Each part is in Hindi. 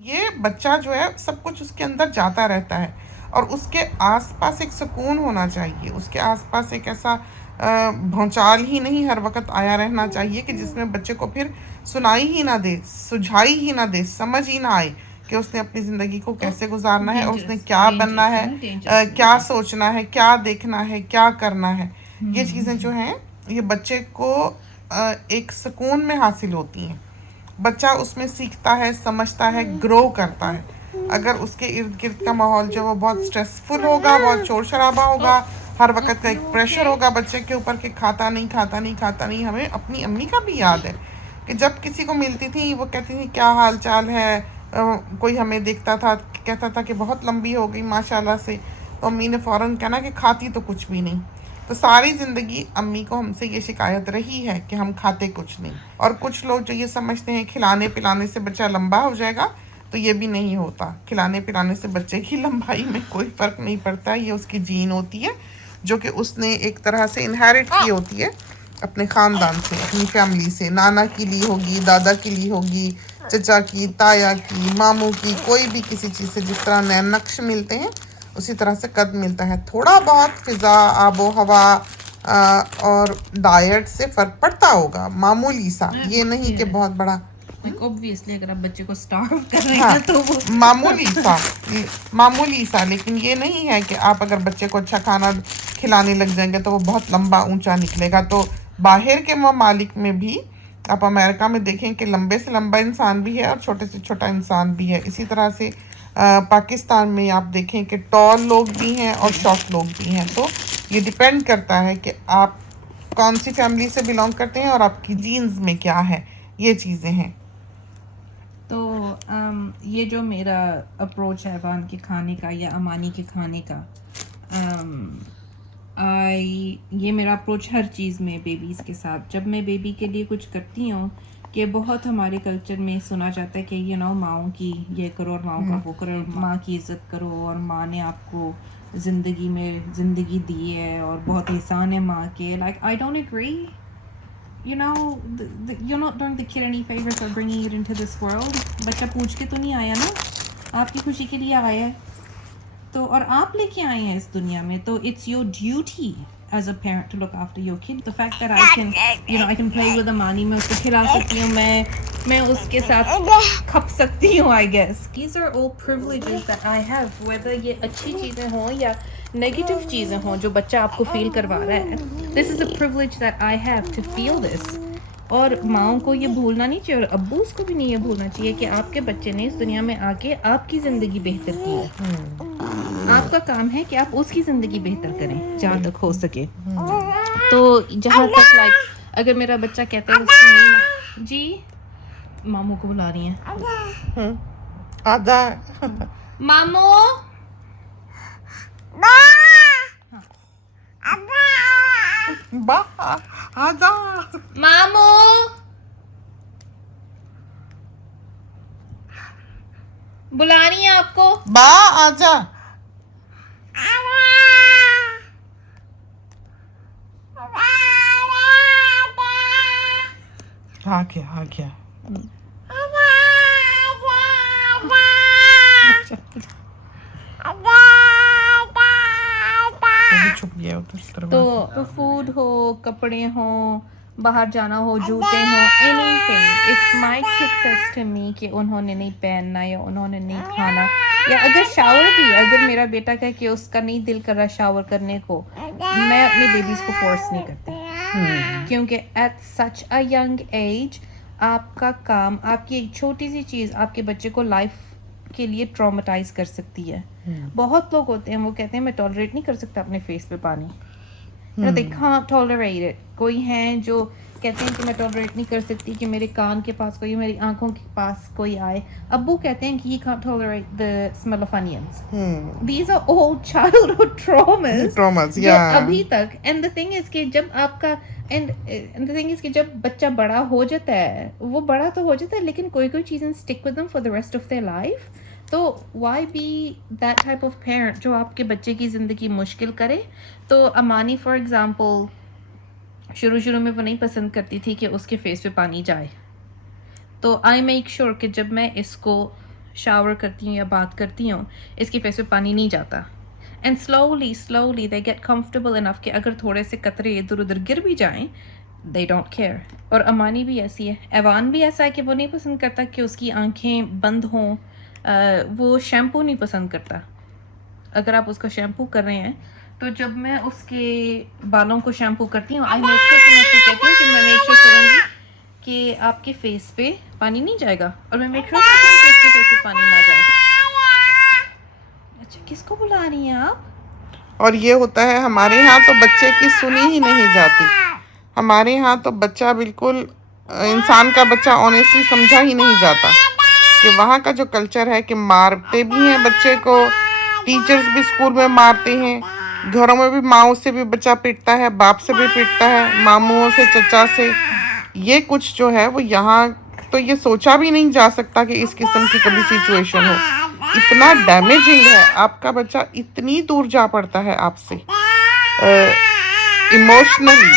ये बच्चा जो है सब कुछ उसके अंदर जाता रहता है और उसके आसपास एक सुकून होना चाहिए, उसके आसपास एक ऐसा भौचाल ही नहीं हर वक्त आया रहना चाहिए कि जिसमें बच्चे को फिर सुनाई ही ना दे, सुझाई ही ना दे, समझ ही ना आए कि उसने अपनी ज़िंदगी को कैसे गुजारना है और उसने क्या बनना है, क्या सोचना है, क्या देखना है, क्या करना है। ये चीज़ें जो हैं ये बच्चे को एक सुकून में हासिल होती हैं। बच्चा उसमें सीखता है, समझता है, ग्रो करता है। अगर उसके इर्द गिर्द का माहौल जो वो बहुत स्ट्रेसफुल होगा, बहुत शोर शराबा होगा, हर वक्त का एक प्रेशर होगा बच्चे के ऊपर कि खाता नहीं खाता नहीं खाता नहीं। हमें अपनी अम्मी का भी याद है कि जब किसी को मिलती थी वो कहती थी क्या हाल चाल है, कोई हमें देखता था कहता था कि बहुत लंबी हो गई माशाल्लाह से, तो अम्मी ने फ़ौरन कहना कि खाती तो कुछ भी नहीं। तो सारी ज़िंदगी अम्मी को हमसे ये शिकायत रही है कि हम खाते कुछ नहीं। और कुछ लोग जो ये समझते हैं खिलाने पिलाने से बच्चा लंबा हो जाएगा, तो ये भी नहीं होता। खिलाने पिलाने से बच्चे की लंबाई में कोई फ़र्क नहीं पड़ता। ये उसकी जीन होती है जो कि उसने एक तरह से इनहेरिट की होती है अपने ख़ानदान से, अपनी फैमिली से। नाना की ली होगी, दादा की ली होगी, चचा की, ताया की, मामू की, कोई भी किसी चीज़ से जिस तरह नए नक्श मिलते हैं उसी तरह से कद मिलता है। थोड़ा बहुत फ़िज़ा, आबो हवा और डाइट से फ़र्क पड़ता होगा, मामूली सा, ये नहीं कि बहुत बड़ा। ऑब्वियसली अगर आप बच्चे को स्टार्व कर रहे हाँ, हैं तो वो मामूली सा, लेकिन ये नहीं है कि आप अगर बच्चे को अच्छा खाना खिलाने लग जाएंगे तो वो बहुत लंबा ऊंचा निकलेगा। तो बाहर के ममालिक में भी आप अमेरिका में देखें कि लंबे से लंबा इंसान भी है और छोटे से छोटा इंसान भी है। इसी तरह से पाकिस्तान में आप देखें कि टॉल लोग भी हैं और शॉर्ट लोग भी हैं। तो ये डिपेंड करता है कि आप कौन सी फैमिली से बिलोंग करते हैं और आपकी जीन्स में क्या है, ये चीज़ें हैं। तो ये जो मेरा अप्रोच है अवान के खाने का या अमानी के खाने का, ये मेरा अप्रोच हर चीज़ में बेबीज़ के साथ। जब मैं बेबी के लिए कुछ करती हूँ कि बहुत हमारे कल्चर में सुना जाता है कि यू नो माओ की ये करो और माओ का वो करो, माँ की इज़्ज़त करो और माँ ने आपको ज़िंदगी में ज़िंदगी दी है और बहुत एहसान है माँ के। Like I don't agree, you know, you're not doing the kid any favors for bringing it into this world. बच्चा पूछ के तो नहीं आया ना, आपकी खुशी के लिए आया है तो, और आप लेके आए हैं इस दुनिया में, तो it's your duty as a parent to look after your kid. The fact that I can, you know, I can play with Amani, मैं उसको खिला सकती हूँ, मैं उसके साथ खप सकती हूँ, I guess. These are all privileges that I have, whether ये अच्छी चीज़ें हों या नेगेटिव चीज़ें हों जो बच्चा आपको फील करवा रहा है। This is a privilege that I have to feel this. और माओ को ये भूलना नहीं चाहिए और अब्बूस को भी नहीं ये भूलना चाहिए कि आपके बच्चे ने इस दुनिया में आके आपकी ज़िंदगी बेहतर की है। आपका काम है कि आप उसकी ज़िंदगी बेहतर करें जहाँ तक हो सके। तो जहाँ तक लाइक अगर मेरा बच्चा कहता है उसको नहीं, जी मामू को बुला रही हैं, आधा मामू बा आजा मामू बुला रही है आपको, बा आजा। आ गया छुप गया उधर। तो फूड हो, कपड़े हो, बाहर जाना हो, जूते हो, anything, if my kid says to me कि उन्होंने नहीं पहनना या उन्होंने नहीं खाना, या अगर शावर भी, अगर मेरा बेटा कहे कि उसका नहीं दिल कर रहा शावर करने को, मैं अपने बेबीज को फोर्स नहीं करती, क्योंकि at such a young age आपका काम, आपकी एक छोटी सी चीज़ आपके बच्चे को लाइफ के लिए ट्रॉमेटाइज कर सकती है। बहुत लोग होते हैं वो कहते हैं मैं टॉलरेट नहीं कर सकता अपने फेस पे पानी, they can't tolerate it. कोई हैं जो कहते हैं कि मैं टॉलरेट नहीं कर सकती कि मेरे कान के पास कोई, मेरी आंखों के पास कोई आए। अब्बू कहते हैं कि he can't tolerate the smell of onions. These are all childhood traumas जो अभी तक, and the thing is कि जब आपका and the thing is कि जब बच्चा बड़ा हो जाता है, वो बड़ा तो हो जाता है लेकिन कोई कोई चीज़ें stick with them for the rest of their life. तो why be that type of parent जो आपके बच्चे की ज़िंदगी मुश्किल करे। तो अमानी फॉर एग्ज़ाम्पल शुरू में वो नहीं पसंद करती थी कि उसके फेस पे पानी जाए, तो आई मेक श्योर कि जब मैं इसको शावर करती हूँ या बात करती हूँ, इसकी फेस पे पानी नहीं जाता। And slowly they get comfortable enough कि अगर थोड़े से कतरे इधर उधर गिर भी जाएं, दे डोंट केयर। और अमानी भी ऐसी है, एवान भी ऐसा है कि वो नहीं पसंद करता कि उसकी आंखें बंद हों। वो शैम्पू नहीं पसंद करता। अगर आप उसका शैम्पू कर रहे हैं तो जब मैं उसके बालों को शैम्पू करती हूँ, आई मेक श्योर, मैं उसको कहती हूँ कि मैं मेक श्योर करूँगी कि आपके फेस पे पानी नहीं जाएगा, और मैं मेक श्योर करती हूँ कि उसके फेस पे पानी ना जाए। अच्छा, किसको बुला रही हैं आप? और ये होता है हमारे यहाँ तो बच्चे की सुनी ही नहीं जाती। हमारे यहाँ तो बच्चा बिल्कुल इंसान का बच्चा ऑनेस्टली समझा ही नहीं जाता कि वहाँ का जो कल्चर है कि मारते भी हैं बच्चे को, टीचर्स भी स्कूल में मारते हैं, घरों में भी माओ से भी बच्चा पिटता है, बाप से भी पिटता है, मामुओं से, चचा से। ये कुछ जो है वो यहाँ तो ये सोचा भी नहीं जा सकता कि इस किस्म की कभी सिचुएशन हो। इतना डैमेजिंग है, आपका बच्चा इतनी दूर जा पड़ता है आपसे इमोशनली,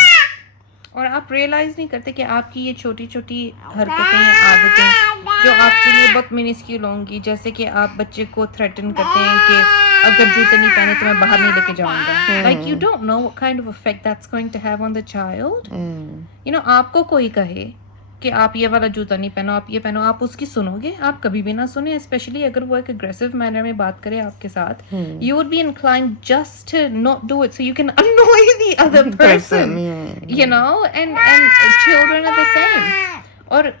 और आप रियलाइज़ नहीं करते कि आपकी ये छोटी छोटी हरकतें या आदतें जो आपके लिए बहुत मिनिस्क्यूल होंगी, जैसे कि आप बच्चे को थ्रेटन करते हैं कि अगर जूते नहीं पहने तो मैं बाहर नहीं लेके जाऊंगा। Like you don't know what kind of effect that's going to have on the child. You know, आपको कोई कहे कि आप ये वाला जूता नहीं पहनो, आप ये पहनो, आप उसकी सुनोगे? आप कभी भी ना सुने, स्पेशली अगर वो एक अग्रेसिव मैनर में बात करे आपके साथ। You would be inclined just to not do it so you can annoy the other person, you know, and children are the same। और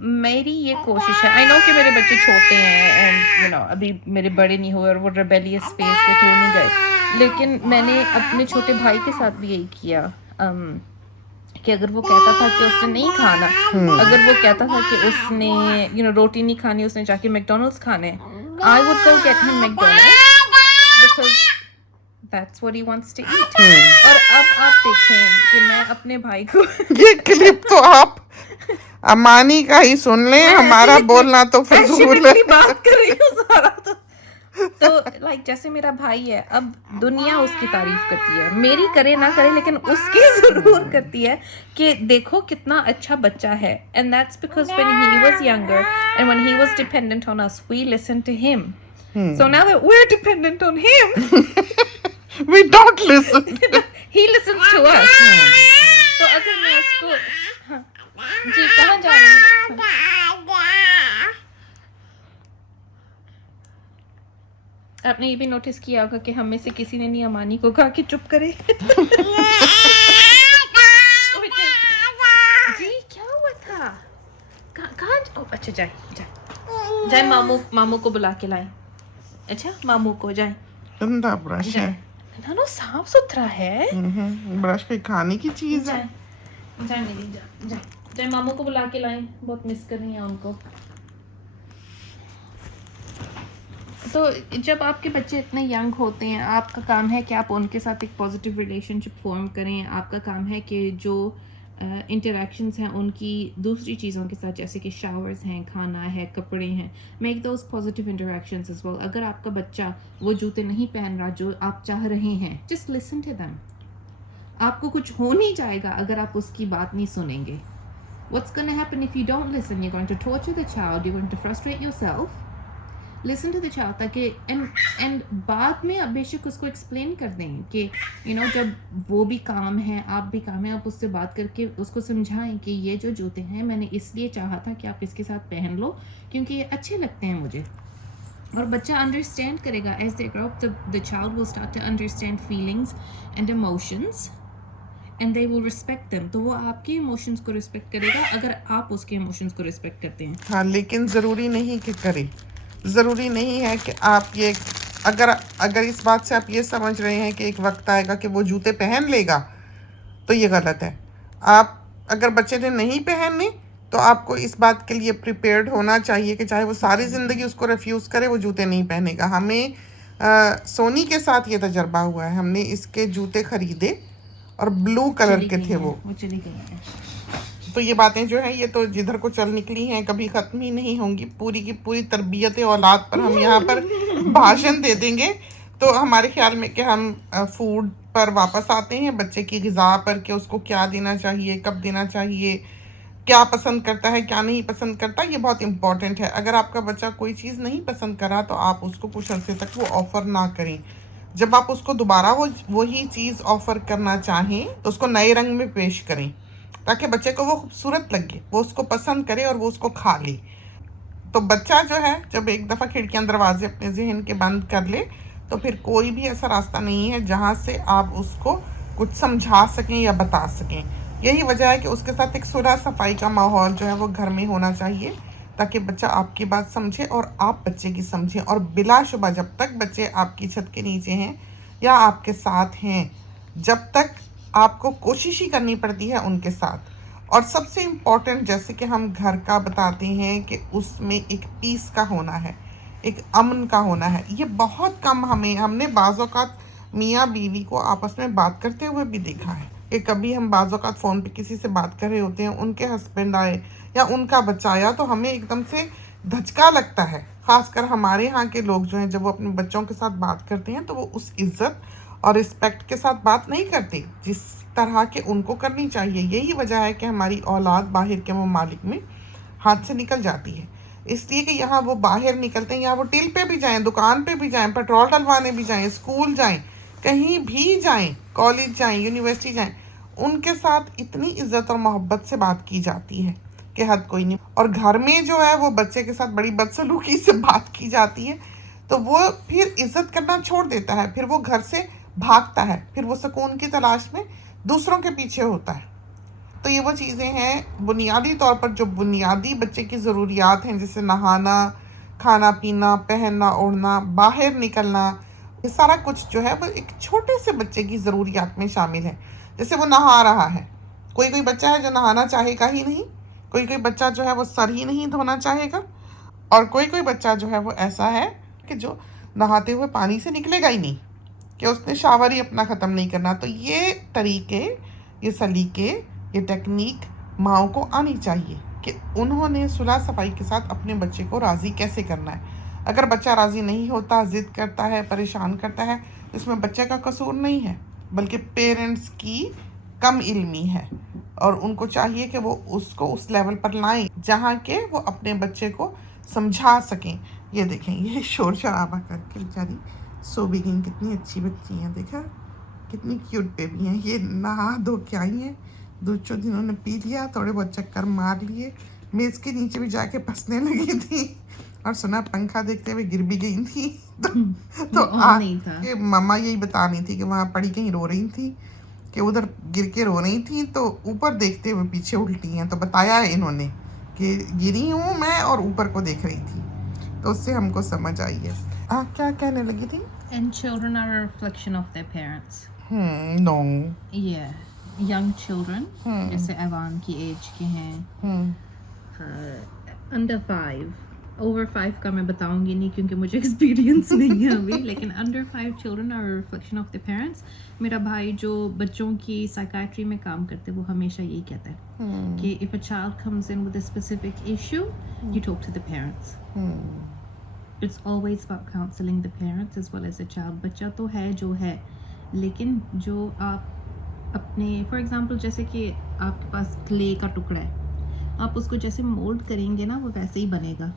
मेरी ये कोशिश है, आई नो कि मेरे बच्चे छोटे हैं एंड यू नो अभी मेरे बड़े नहीं हुए और वो रेबेलियस स्पेस के थ्रू नहीं गए, लेकिन मैंने अपने छोटे भाई के साथ भी यही किया कि अगर वो कहता था कि उसने नहीं खाना, अगर वो कहता था कि उसने यू नो रोटी नहीं खानी, उसने जाके मैकडॉनल्ड्स खाने, I would go get him McDonald's because that's what he wants to eat. और अब आप देखें कि मैं अपने भाई को ये क्लिप तो आप अमानी का ही सुन लें, हमारा बोलना तो फजूल है। बात कर रही हूँ सारा तो लाइक जैसे मेरा भाई है, अब दुनिया उसकी तारीफ करती है, मेरी करे ना करे लेकिन उसकी जरूर करती है कि देखो कितना अच्छा बच्चा है। And that's because when he was younger and when he was dependent on us we listen to him. So now that we are dependent on him we don't listen, he listens to us. तो अगर मैं उसको जी कहाँ जा रहे हैं? आपने ये भी नोटिस किया होगा कि हम में से किसी ने नहीं अमानी को कहा कि चुप करे। जी क्या हुआ था? कहाँ? अच्छा जाए जाए जाए, मामू को बुला के लाएं। अच्छा मामू को जाए। गंदा ब्रश है ना, साफ सुथरा है। ब्रश कोई खाने की चीज है। जाए मेरी जाए जाए, मामू को बुला के लाएं, बहुत मिस कर रही हैं उनको। तो जब आपके बच्चे इतने यंग होते हैं, आपका काम है कि आप उनके साथ एक पॉजिटिव रिलेशनशिप फॉर्म करें। आपका काम है कि जो इंटरेक्शंस हैं उनकी दूसरी चीज़ों के साथ, जैसे कि शावर्स हैं, खाना है, कपड़े हैं, make those positive interactions as well. अगर आपका बच्चा वो जूते नहीं पहन रहा जो आप चाह रहे हैं, जस्ट लिसन टू देम। आपको कुछ हो नहीं जाएगा अगर आप उसकी बात नहीं सुनेंगे। What's going to happen if you don't listen? You're going to torture the child, you're going to frustrate yourself. Listen to the child ताकि and बाद में आप बेशक उसको एक्सप्लेन कर दें कि you know जब वो भी काम है, आप भी काम है, आप उससे बात करके उसको समझाएं कि ये जो जूते हैं मैंने इसलिए चाहा था कि आप इसके साथ पहन लो क्योंकि ये अच्छे लगते हैं मुझे। और बच्चा अंडरस्टैंड करेगा as they grow up, the child will start to understand feelings and emotions and they will respect them। तो वो आपके इमोशंस को रिस्पेक्ट करेगा अगर आप उसके इमोशंस को रिस्पेक्ट करते हैं। हाँ, लेकिन ज़रूरी नहीं कि करे, ज़रूरी नहीं है कि आप ये अगर इस बात से आप ये समझ रहे हैं कि एक वक्त आएगा कि वो जूते पहन लेगा, तो ये गलत है। आप अगर बच्चे ने नहीं पहनने तो आपको इस बात के लिए प्रिपेयर्ड होना चाहिए कि चाहे वो सारी ज़िंदगी उसको रिफ्यूज़ करे, वो जूते नहीं पहनेगा। हमें सोनी के साथ ये तजर्बा हुआ है, हमने इसके जूते ख़रीदे और ब्लू कलर के थे वो चली गई है। तो ये बातें जो हैं ये तो जिधर को चल निकली हैं कभी ख़त्म ही नहीं होंगी। पूरी की पूरी तरबियत औलाद पर हम यहाँ पर भाषण दे देंगे तो हमारे ख्याल में कि हम फूड पर वापस आते हैं, बच्चे की ग़िज़ा पर कि उसको क्या देना चाहिए, कब देना चाहिए, क्या पसंद करता है, क्या नहीं पसंद करता, ये बहुत इंपॉर्टेंट है। अगर आपका बच्चा कोई चीज़ नहीं पसंद करा तो आप उसको कुछ अरसे तक वो ऑफ़र ना करें। जब आप उसको दोबारा वही चीज़ ऑफ़र करना चाहें तो उसको नए रंग में पेश करें, ताकि बच्चे को वो खूबसूरत लगे, वो उसको पसंद करे और वो उसको खा ले। तो बच्चा जो है जब एक दफ़ा खिड़कियाँ दरवाजे अपने जहन के बंद कर ले तो फिर कोई भी ऐसा रास्ता नहीं है जहाँ से आप उसको कुछ समझा सकें या बता सकें। यही वजह है कि उसके साथ एक सुलह सफाई का माहौल जो है वो घर में होना चाहिए, ताकि बच्चा आपकी बात समझे और आप बच्चे की समझें। और बिलाशुबा जब तक बच्चे आपकी छत के नीचे हैं या आपके साथ हैं, जब तक आपको कोशिश ही करनी पड़ती है उनके साथ। और सबसे इम्पॉर्टेंट, जैसे कि हम घर का बताते हैं कि उसमें एक पीस का होना है, एक अमन का होना है। ये बहुत कम हमने बाज़ औक़ात मियाँ बीवी को आपस में बात करते हुए भी देखा है कि कभी हम बाज़ औक़ात फ़ोन पे किसी से बात कर रहे होते हैं, उनके हस्बैंड आए या उनका बच्चा आया तो हमें एकदम से धचका लगता है। ख़ासकर हमारे यहाँ के लोग जो हैं, जब वो अपने बच्चों के साथ बात करते हैं तो वो उस इज़्ज़त और रिस्पेक्ट के साथ बात नहीं करते जिस तरह के उनको करनी चाहिए। यही वजह है कि हमारी औलाद बाहर के ममालिक में हाथ से निकल जाती है, इसलिए कि यहाँ वो बाहर निकलते हैं, यहाँ वो टिल पे भी जाएं, दुकान पे भी जाएं, पेट्रोल डलवाने भी जाएं, स्कूल जाएं, कहीं भी जाएं, कॉलेज जाएं, यूनिवर्सिटी जाएं, उनके साथ इतनी इज्जत और मोहब्बत से बात की जाती है कि हद कोई नहीं। और घर में जो है वो बच्चे के साथ बड़ी बदसलूकी से बात की जाती है, तो वो फिर इज्जत करना छोड़ देता है, फिर वो घर से भागता है, फिर वो सुकून की तलाश में दूसरों के पीछे होता है। तो ये वो चीज़ें हैं बुनियादी तौर पर जो बुनियादी बच्चे की ज़रूरियात हैं, जैसे नहाना, खाना पीना, पहनना ओढ़ना, बाहर निकलना, ये सारा कुछ जो है वो एक छोटे से बच्चे की ज़रूरियात में शामिल है। जैसे वो नहा रहा है, कोई कोई बच्चा है जो नहाना चाहेगा ही नहीं, कोई कोई बच्चा जो है वो सर ही नहीं धोना चाहेगा, और कोई कोई बच्चा जो है वो ऐसा है कि जो नहाते हुए पानी से निकलेगा ही नहीं, कि उसने शावर ही अपना ख़त्म नहीं करना। तो ये तरीके, ये सलीके, ये टेक्निक माँओं को आनी चाहिए कि उन्होंने सुलह सफाई के साथ अपने बच्चे को राज़ी कैसे करना है। अगर बच्चा राज़ी नहीं होता, ज़िद करता है, परेशान करता है, तो इसमें बच्चे का कसूर नहीं है, बल्कि पेरेंट्स की कम इल्मी है। और उनको चाहिए कि वो उसको उस लेवल पर लाएं जहाँ के वो अपने बच्चे को समझा सकें। ये देखें, ये शोर शराबा करके बेचारी सो भी गई। कितनी अच्छी बच्ची हैं, देखा कितनी क्यूट बेबी हैं। ये नहा धो के आई हैं, दूध चूध इन्होंने पी लिया, थोड़े बहुत चक्कर मार लिए, मेज़ के नीचे भी जाके फंसने लगी थी, और सुना पंखा देखते हुए गिर भी गई थी। तो मम्मा यही बता रही थी कि वहाँ पड़ी कहीं रो रही थी, कि उधर गिर के रो रही थी, तो ऊपर देखते हुए पीछे उल्टी हैं। तो बताया है इन्होंने कि गिरी हूँ मैं और ऊपर को देख रही थी, तो उससे हमको समझ आई है। क्या कहने लगी थी? And children are a reflection of their parents. No. Yeah, young children, जैसे अवान की एज के हैं, under 5, over 5 का मैं बताऊंगी नहीं क्योंकि मुझे एक्सपीरियंस नहीं है अभी, लेकिन under 5 children are a reflection of their parents. मेरा भाई जो बच्चों की साइकाट्री में काम करते हैं वो हमेशा यही कहता है कि if a child comes in with a specific issue, you talk to the parents. It's always about counseling the parents as well as the child. बच्चा तो है जो है, लेकिन जो आप अपने फॉर एग्जांपल जैसे कि आपके पास क्ले का टुकड़ा है, आप उसको जैसे मोल्ड करेंगे ना वो वैसे ही बनेगा।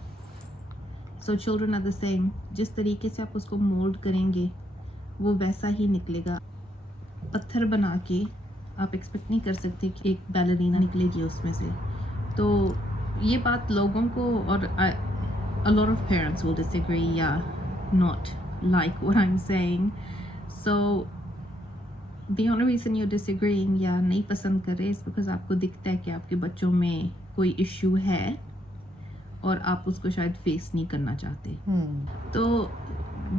So children are the same, जिस तरीके से आप उसको मोल्ड करेंगे वो वैसा ही निकलेगा। पत्थर बना के आप एक्सपेक्ट नहीं कर सकते कि एक बैलरीना निकलेगी उसमें से। तो ये बात लोगों को, और a lot of parents will disagree, not like what I'm saying. So the only reason you're disagreeing या नहीं पसंद कर रहे is because आपको दिखता है कि आपके बच्चों में कोई इश्यू है और आप उसको शायद फेस नहीं करना चाहते। तो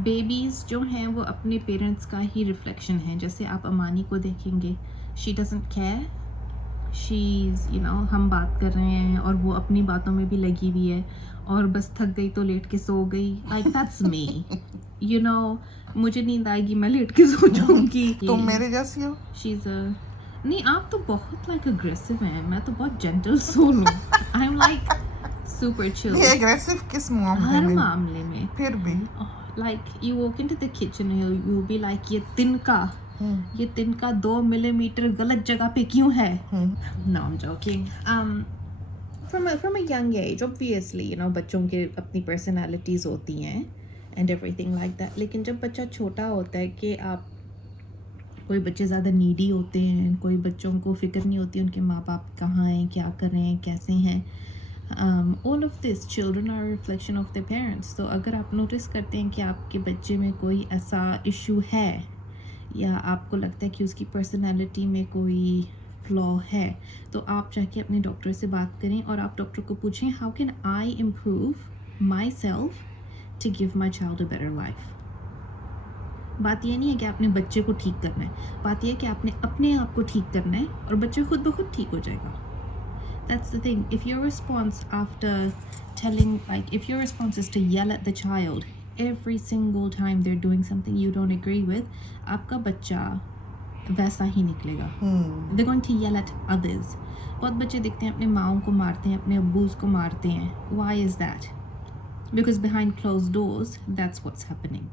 बेबीज़ जो हैं वो अपने पेरेंट्स का ही रिफ्लेक्शन है। जैसे आप अमानी को देखेंगे, शी डजंट केयर, शीज़ हम बात कर रहे हैं और वो अपनी बातों में भी लगी हुई है, और बस थक गई तो लेट के सो गई। लाइक दैट्स मी, मुझे नींद आएगी मैं लेट के सो जाऊंगी। तुम मेरे जैसी हो। शीज़ नहीं, आप तो बहुत लाइक अग्रेसिव हैं, मैं तो बहुत जेंटल सोल हूँ। I am like super chill. ये अग्रेसिव किस मामले में? हर मामले में। फिर भी like you walk into the kitchen, you be like ये तिनका 2 मिलीमीटर गलत जगह पे क्यों है? No, I'm joking. from a young age, obviously, you know, बच्चों के अपनी personalities होती हैं and everything like that. लेकिन जब बच्चा छोटा होता है कि आप कोई बच्चे ज़्यादा नीडी होते हैं, कोई बच्चों को फ़िक्र नहीं होती उनके माँ बाप कहाँ हैं, क्या कर रहे हैं, कैसे हैं. All of this children are reflection of the parents. तो अगर आप नोटिस करते हैं कि आपके बच्चे में कोई ऐसा इशू है या आपको लगता है कि उसकी पर्सनैलिटी में कोई फ्लॉ है, तो आप जाके अपने डॉक्टर से बात करें और आप डॉक्टर को पूछें how can I improve myself to give my child a better life. बात ये नहीं है कि आपने बच्चे को ठीक करना है, बात यह है कि आपने अपने आप को ठीक करना है और बच्चा खुद ब खुद ठीक हो जाएगा. That's the thing. If your response after telling, like, if your response is to yell at the child every single time they're doing something you don't agree with, आपका बच्चा वैसा ही निकलेगा. They're going to yell at others. बहुत बच्चे दिखते हैं अपने माओं को मारते हैं, अपने अब्बूज़ को मारते हैं. Why is that? Because behind closed doors, that's what's happening.